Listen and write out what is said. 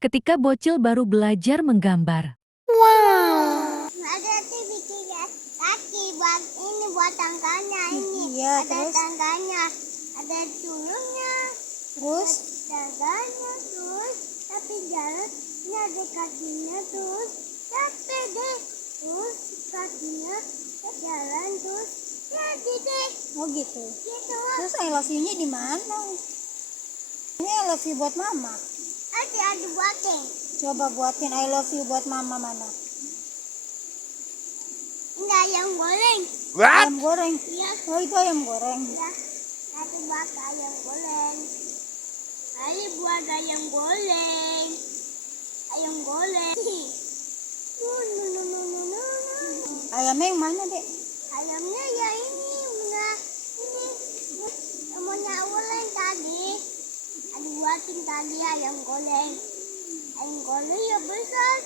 ketika bocil baru belajar menggambar. Wow. Ada tuh bikin kaki buat ini buat tangganya ini. Iya, ada terus? tangganya, ada turunnya, Terus? tangganya terus, tapi jalan ini ada kakinya terus, capek deh. Terus kakinya jalan terus jadi deh. Oh gitu. Gitu. Terus I love you-nya di mana? Ini I love you buat mama. Ada buatin. Coba buatin I love you buat mama mana? Ini ayam goreng. Ayam goreng. Iya. Oh itu ayam goreng. Ya, nanti buat ayam goreng. Ayo buat ayam goreng. Ayam goreng. Ayamnya yang mana dek? Ayamnya ya ini, ini semuanya goreng tadi. Ada buatin tadi ayam goreng. Ayam goreng ya besar.